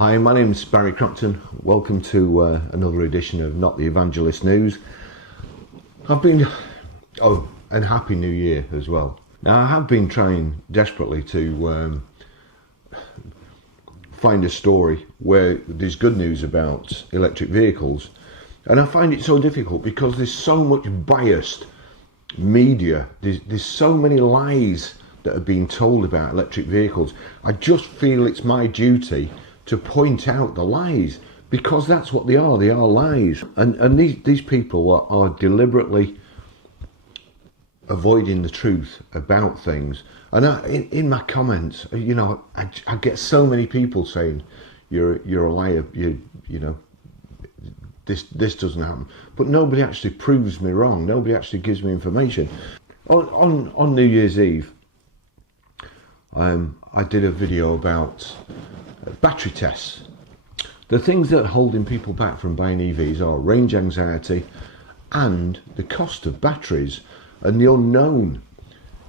Hi, my name's Barry Crompton. Welcome to another edition of Not the Evangelist News. And Happy New Year as well. Now, I have been trying desperately to find a story where there's good news about electric vehicles, and I find it so difficult because there's so much biased media. There's so many lies that are being told about electric vehicles. I just feel it's my duty to point out the lies, because that's what they are lies. And these people are deliberately avoiding the truth about things. And in my comments, you know, I get so many people saying you're a liar, you know, this doesn't happen. But nobody actually proves me wrong. Nobody actually gives me information. On New Year's Eve, I did a video about battery tests. The things that are holding people back from buying EVs are range anxiety and the cost of batteries and the unknown.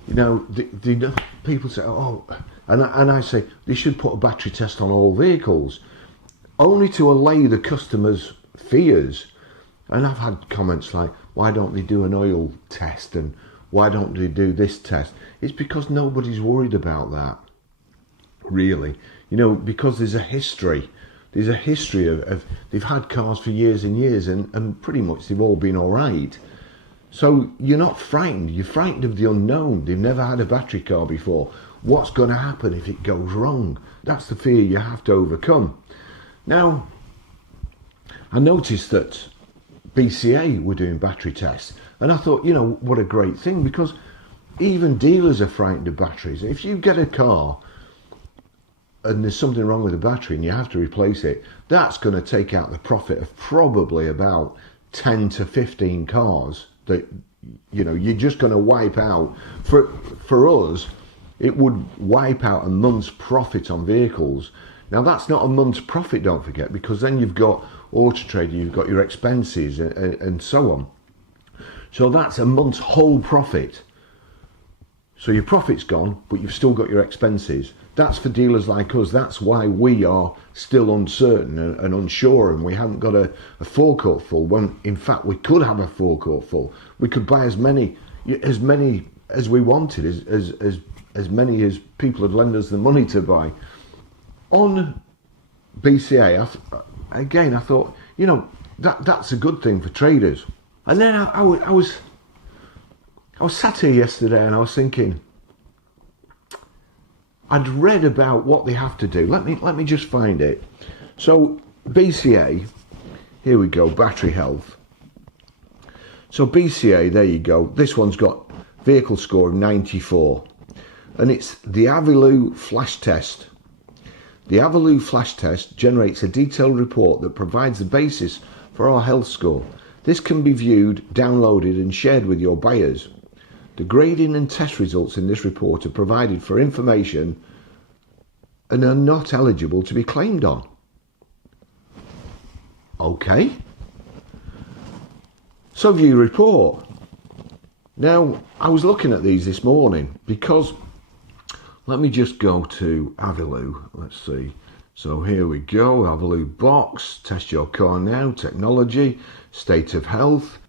You know, people say, oh, and I say they should put a battery test on all vehicles, only to allay the customers' fears. And I've had comments like, why don't they do an oil test, and why don't they do this test? It's because nobody's worried about that, really. You know, because there's a history of they've had cars for years and years, and pretty much they've all been all right. So you're not frightened. You're frightened of the unknown. They've never had a battery car before. What's going to happen if it goes wrong? That's the fear you have to overcome. Now, I noticed that BCA were doing battery tests, and I thought, you know, what a great thing, because even dealers are frightened of batteries. If you get a car and there's something wrong with the battery and you have to replace it, that's going to take out the profit of probably about 10 to 15 cars that, you know, you're just going to wipe out. For us, it would wipe out a month's profit on vehicles. Now, that's not a month's profit, don't forget, because then you've got Auto Trader, you've got your expenses and so on. So that's a month's whole profit. So your profit's gone, but you've still got your expenses. That's for dealers like us. That's why we are still uncertain and unsure, and we haven't got a forecourt full, when in fact we could have a forecourt full. We could buy as many as we wanted, as many as people had lent us the money to buy. On BCA, I thought, you know, that's a good thing for traders. And then I was sat here yesterday and I was thinking, I'd read about what they have to do. Let me just find it. So BCA, here we go, battery health. So BCA, there you go. This one's got vehicle score of 94, and it's the AVILOO flash test. The AVILOO flash test generates a detailed report that provides the basis for our health score. This can be viewed, downloaded and shared with your buyers. The grading and test results in this report are provided for information and are not eligible to be claimed on. Okay. So view report. Now, I was looking at these this morning because, let me just go to AVILOO. Let's see. So here we go, AVILOO box, test your car now, technology, state of health.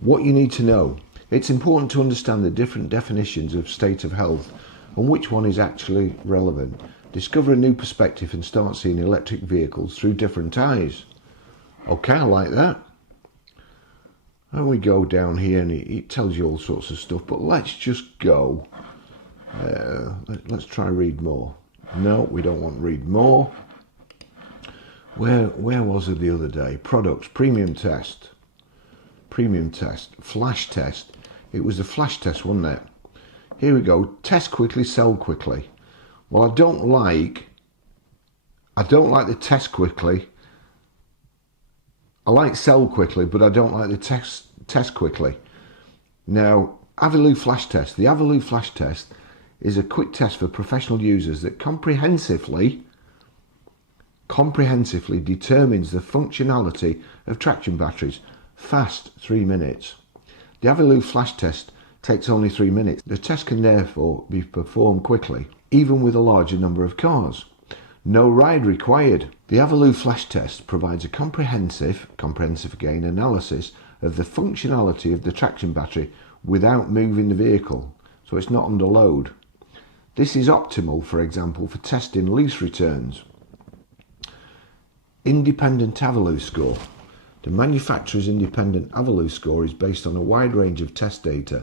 What you need to know. It's important to understand the different definitions of state of health and which one is actually relevant. Discover a new perspective and start seeing electric vehicles through different eyes. Okay, I like that. And we go down here and it tells you all sorts of stuff, but let's just go. Let's try read more. No, we don't want read more. Where was it the other day? Products, premium test, flash test. It was the flash test, wasn't it? Here we go. Test quickly, sell quickly. Well, I don't like the test quickly. I like sell quickly, but I don't like the test quickly. Now, AVILOO flash test. The AVILOO flash test is a quick test for professional users that comprehensively determines the functionality of traction batteries. Fast, 3 minutes. The AVILOO flash test takes only 3 minutes. The test can therefore be performed quickly, even with a larger number of cars. No ride required. The AVILOO flash test provides a comprehensive again, analysis of the functionality of the traction battery without moving the vehicle, so it's not under load. This is optimal, for example, for testing lease returns. Independent AVILOO score. The manufacturer's independent AVILOO score is based on a wide range of test data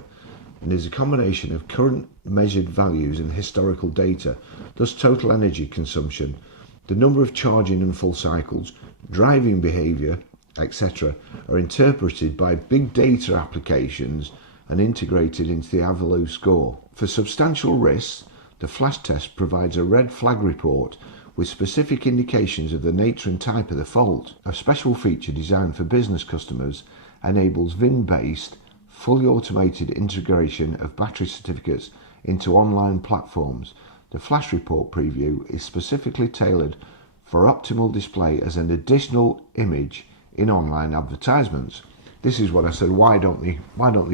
and is a combination of current measured values and historical data, thus total energy consumption, the number of charging and full cycles, driving behaviour, etc. are interpreted by big data applications and integrated into the AVILOO score. For substantial risks, the flash test provides a red flag report with specific indications of the nature and type of the fault. A special feature designed for business customers enables VIN-based, fully automated integration of battery certificates into online platforms. The flash report preview is specifically tailored for optimal display as an additional image in online advertisements. This is what I said, why don't they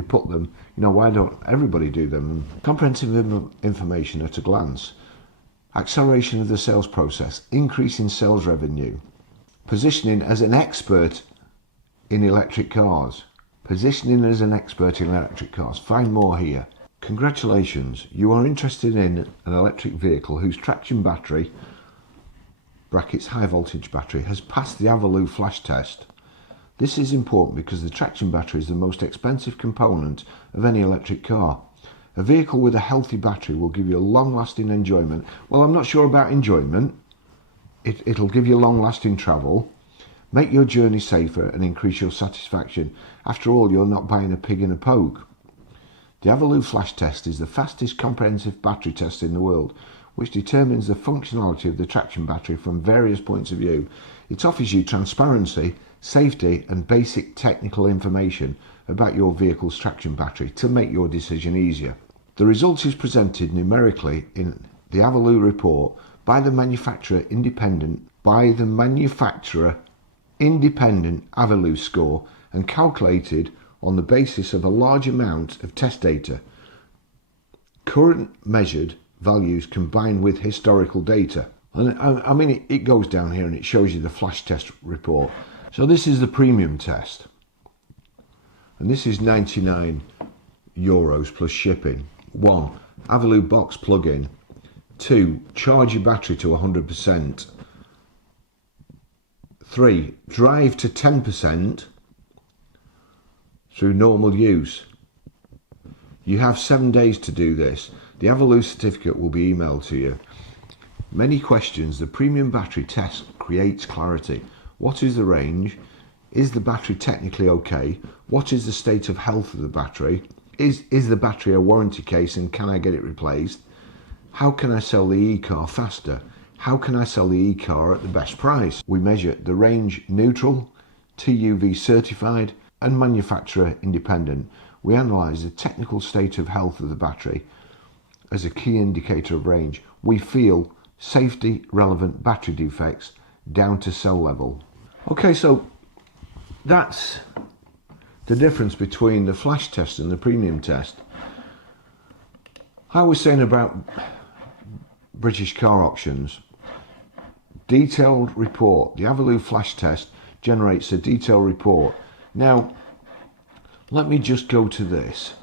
put them, why don't everybody do them? Comprehensive information at a glance. Acceleration of the sales process, increase in sales revenue. Positioning as an expert in electric cars. Positioning as an expert in electric cars. Find more here. Congratulations, you are interested in an electric vehicle whose traction battery, brackets high voltage battery, has passed the AVILOO flash test. This is important because the traction battery is the most expensive component of any electric car. A vehicle with a healthy battery will give you a long-lasting enjoyment. Well, I'm not sure about enjoyment. It'll give you long-lasting travel, make your journey safer and increase your satisfaction. After all, you're not buying a pig in a poke. The AVILOO flash test is the fastest comprehensive battery test in the world, which determines the functionality of the traction battery from various points of view. It offers you transparency, safety and basic technical information about your vehicle's traction battery to make your decision easier. The result is presented numerically in the AVILOO report by the manufacturer independent AVILOO score and calculated on the basis of a large amount of test data, current measured values combined with historical data. And I mean, it goes down here and it shows you the flash test report. So this is the premium test, and this is €99 plus shipping. 1. AVILOO box plug-in. 2. Charge your battery to 100%. 3. Drive to 10% through normal use. You have 7 days to do this. The AVILOO certificate will be emailed to you. Many questions. The premium battery test creates clarity. What is the range? Is the battery technically okay? What is the state of health of the battery? Is the battery a warranty case and can I get it replaced? How can I sell the e-car faster? How can I sell the e-car at the best price? We measure the range neutral, TUV certified and manufacturer independent. We analyse the technical state of health of the battery as a key indicator of range. We feel safety relevant battery defects down to cell level. Okay, so that's the difference between the flash test and the premium test. I was saying about British car auctions, detailed report. The AVILOO flash test generates a detailed report. Now, let me just go to this.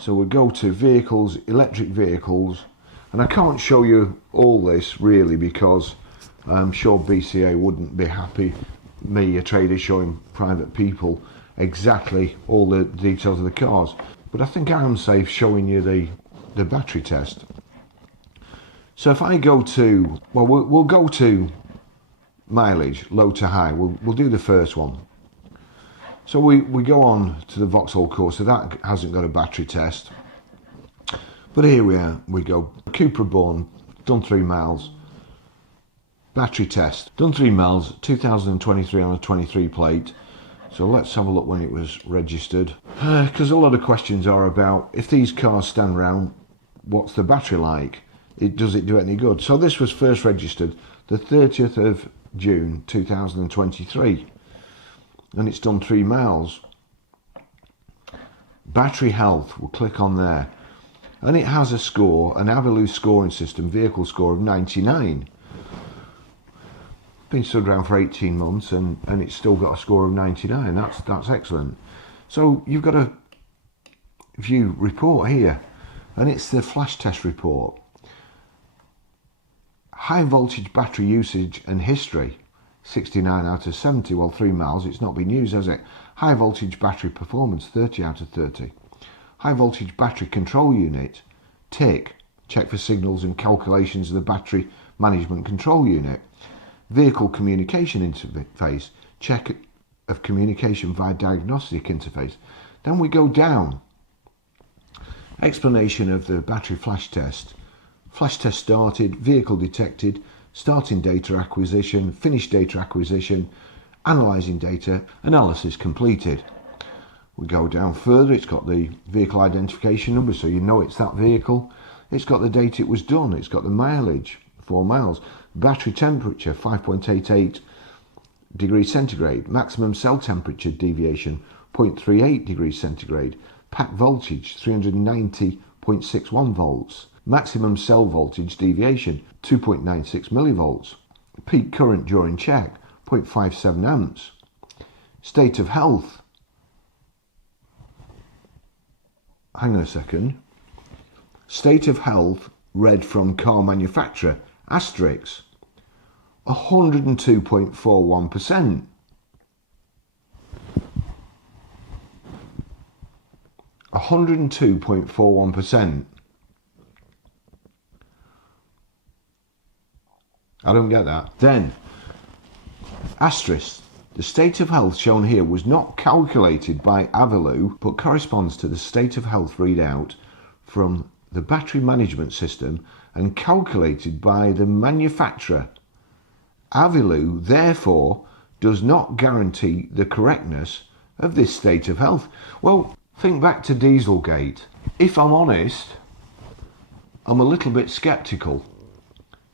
So we'll go to vehicles, electric vehicles, and I can't show you all this really because I'm sure BCA wouldn't be happy, me, a trader, showing private people exactly all the details of the cars. But I think I'm safe showing you the battery test. So if I go to, well, we'll go to mileage, low to high. We'll do the first one. So we go on to the Vauxhall Corsa. That hasn't got a battery test. But here we go. Cupra Born, done 3 miles. Battery test, done 3 miles, 2023 on a 23 plate. So let's have a look when it was registered. Because a lot of questions are about, if these cars stand around, what's the battery like? Does it do any good? So this was first registered the 30th of June 2023. And it's done 3 miles. Battery health, we'll click on there. And it has a score, an AVILOO scoring system, vehicle score of 99. been stood around for 18 months and it's still got a score of 99. That's excellent. So you've got a view report here, and it's the flash test report. High voltage battery usage and history, 69 out of 70. Well, 3 miles, it's not been used, has it? High voltage battery performance, 30 out of 30. High voltage battery control unit, tick, check for signals and calculations of the battery management control unit. Vehicle communication interface, check of communication via diagnostic interface. Then we go down. Explanation of the battery flash test. Flash test started, vehicle detected, starting data acquisition, finished data acquisition, analysing data, analysis completed. We go down further, it's got the vehicle identification number, so you know it's that vehicle. It's got the date it was done, it's got the mileage, 4 miles. Battery temperature, 5.88 degrees centigrade. Maximum cell temperature deviation, 0.38 degrees centigrade. Pack voltage, 390.61 volts. Maximum cell voltage deviation, 2.96 millivolts. Peak current during check, 0.57 amps. State of health. Hang on a second. State of health read from car manufacturer, asterisk, 102.41%. 102.41%. I don't get that. Then, asterisk, the state of health shown here was not calculated by AVILOO, but corresponds to the state of health readout from the battery management system and calculated by the manufacturer. AVILOO, therefore, does not guarantee the correctness of this state of health. Well, think back to Dieselgate. If I'm honest, I'm a little bit sceptical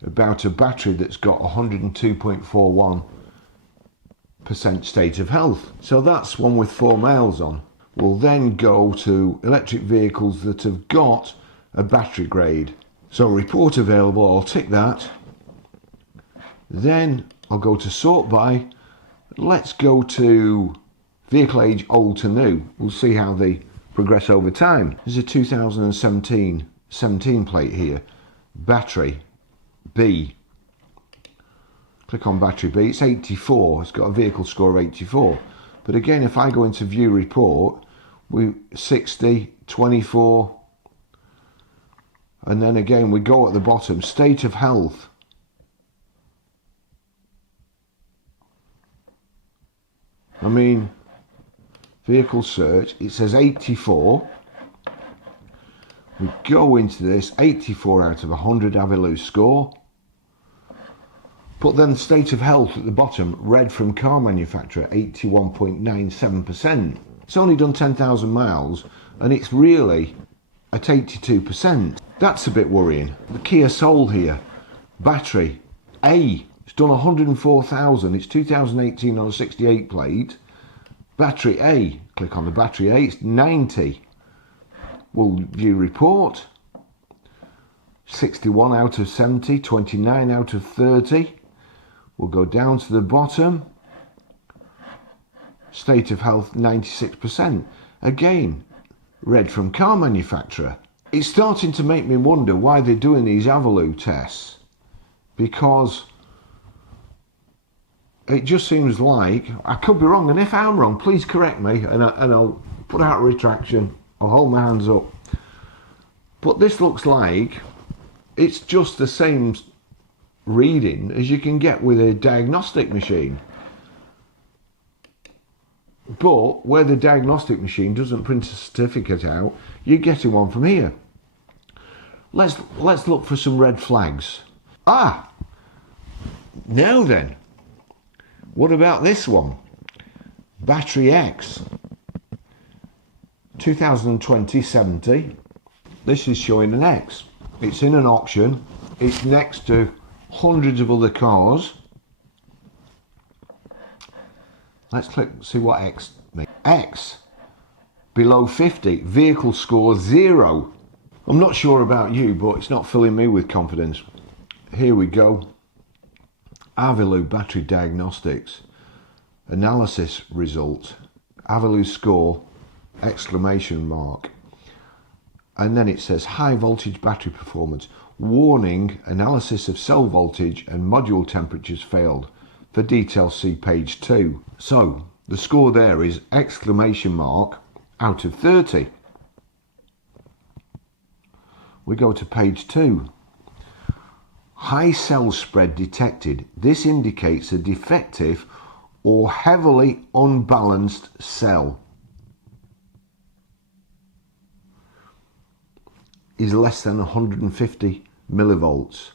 about a battery that's got 102.41% state of health. So that's one with 4 miles on. We'll then go to electric vehicles that have got a battery grade. So report available, I'll tick that. Then I'll go to sort by. Let's go to vehicle age old to new. We'll see how they progress over time. There's a 2017 plate here. Battery B. Click on battery B. It's 84. It's got a vehicle score of 84. But again, if I go into view report, 60, 24, and then again we go at the bottom, state of health. I mean, vehicle search, it says 84. We go into this, 84 out of 100 AVILOO score. But then the state of health at the bottom, read from car manufacturer, 81.97%. It's only done 10,000 miles and it's really at 82%. That's a bit worrying. The Kia Soul here, battery A, it's done 104,000. It's 2018 on a 68 plate. Battery A, click on the battery A, it's 90. We'll view report. 61 out of 70, 29 out of 30. We'll go down to the bottom. State of health 96%. Again, read from car manufacturer. It's starting to make me wonder why they're doing these AVILOO tests, because it just seems like, I could be wrong, and if I'm wrong, please correct me, and I'll put out a retraction. I'll hold my hands up. But this looks like it's just the same reading as you can get with a diagnostic machine. But where the diagnostic machine doesn't print a certificate out, you're getting one from here. Let's look for some red flags. Ah! Now then, what about this one? Battery X. 2020 70. This is showing an X. It's in an auction. It's next to hundreds of other cars. Let's click, see what X means. X, below 50, vehicle score 0. I'm not sure about you, but it's not filling me with confidence. Here we go. AVILOO battery diagnostics, analysis result, AVILOO score, exclamation mark. And then it says high voltage battery performance. Warning, analysis of cell voltage and module temperatures failed. For details, see page 2. So the score there is exclamation mark out of 30. We go to page 2. High cell spread detected. This indicates a defective or heavily unbalanced cell is less than 150 millivolts.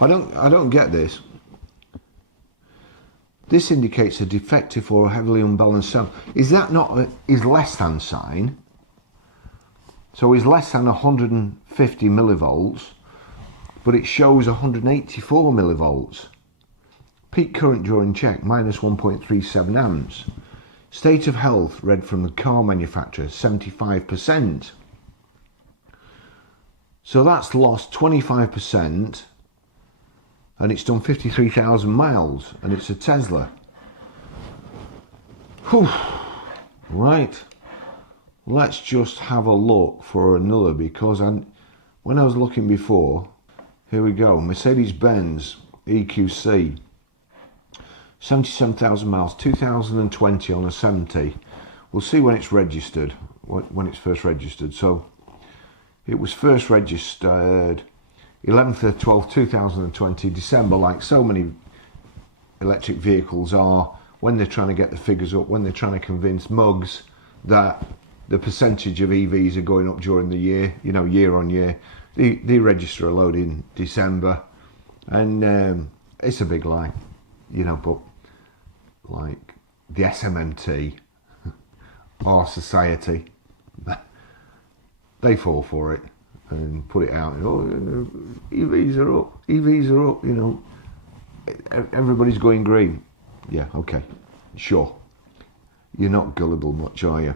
I don't get this. This indicates a defective or a heavily unbalanced cell. Is that not is less than sign? So is less than 150 millivolts, but it shows 184 millivolts. Peak current during check minus 1.37 amps. State of health read from the car manufacturer 75%. So that's lost 25%, and it's done 53,000 miles, and it's a Tesla. Whew. Right, let's just have a look for another, because when I was looking before, here we go, Mercedes-Benz EQC, 77,000 miles, 2020 on a 70. We'll see when it's registered, when it's first registered. So it was first registered 11th of 12th 2020, December, like so many electric vehicles are, when they're trying to get the figures up, when they're trying to convince mugs that the percentage of EVs are going up during the year, you know, year on year. They register a load in December, and it's a big lie, you know, but like the SMMT, our society, they fall for it and put it out. Oh, EVs are up, EVs are up, you know, everybody's going green. Yeah, okay, sure. You're not gullible much, are you?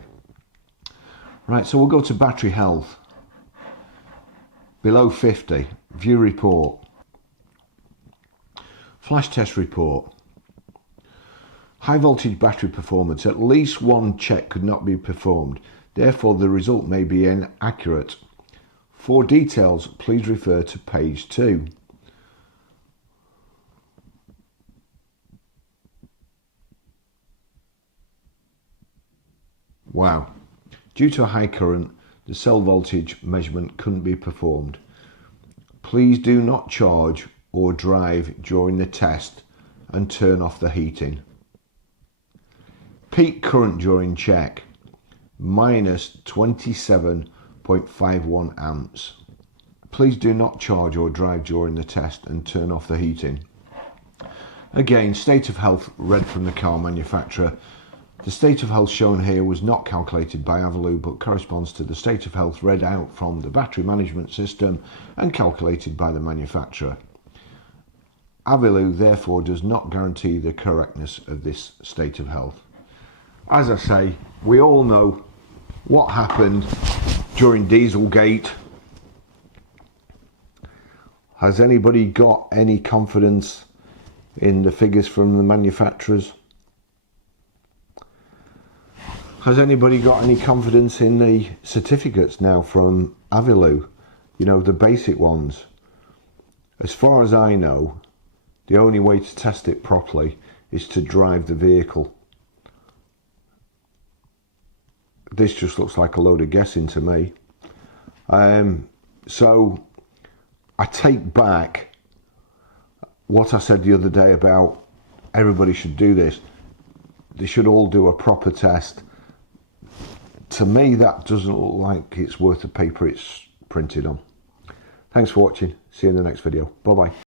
Right, so we'll go to battery health. Below 50, view report. Flash test report. High voltage battery performance. At least one check could not be performed. Therefore, the result may be inaccurate. For details, please refer to page 2. Wow. Due to a high current, the cell voltage measurement couldn't be performed. Please do not charge or drive during the test and turn off the heating. Peak current during check, minus 27.51 amps. Please do not charge or drive during the test and turn off the heating. Again, state of health read from the car manufacturer. The state of health shown here was not calculated by AVILOO, but corresponds to the state of health read out from the battery management system and calculated by the manufacturer. AVILOO therefore does not guarantee the correctness of this state of health. As I say, we all know what happened during Dieselgate. Has anybody got any confidence in the figures from the manufacturers? Has anybody got any confidence in the certificates now from AVILOO? You know, the basic ones. As far as I know, the only way to test it properly is to drive the vehicle. This just looks like a load of guessing to me. So I take back what I said the other day about everybody should do this. They should all do a proper test. To me, that doesn't look like it's worth the paper it's printed on. Thanks for watching. See you in the next video. Bye bye.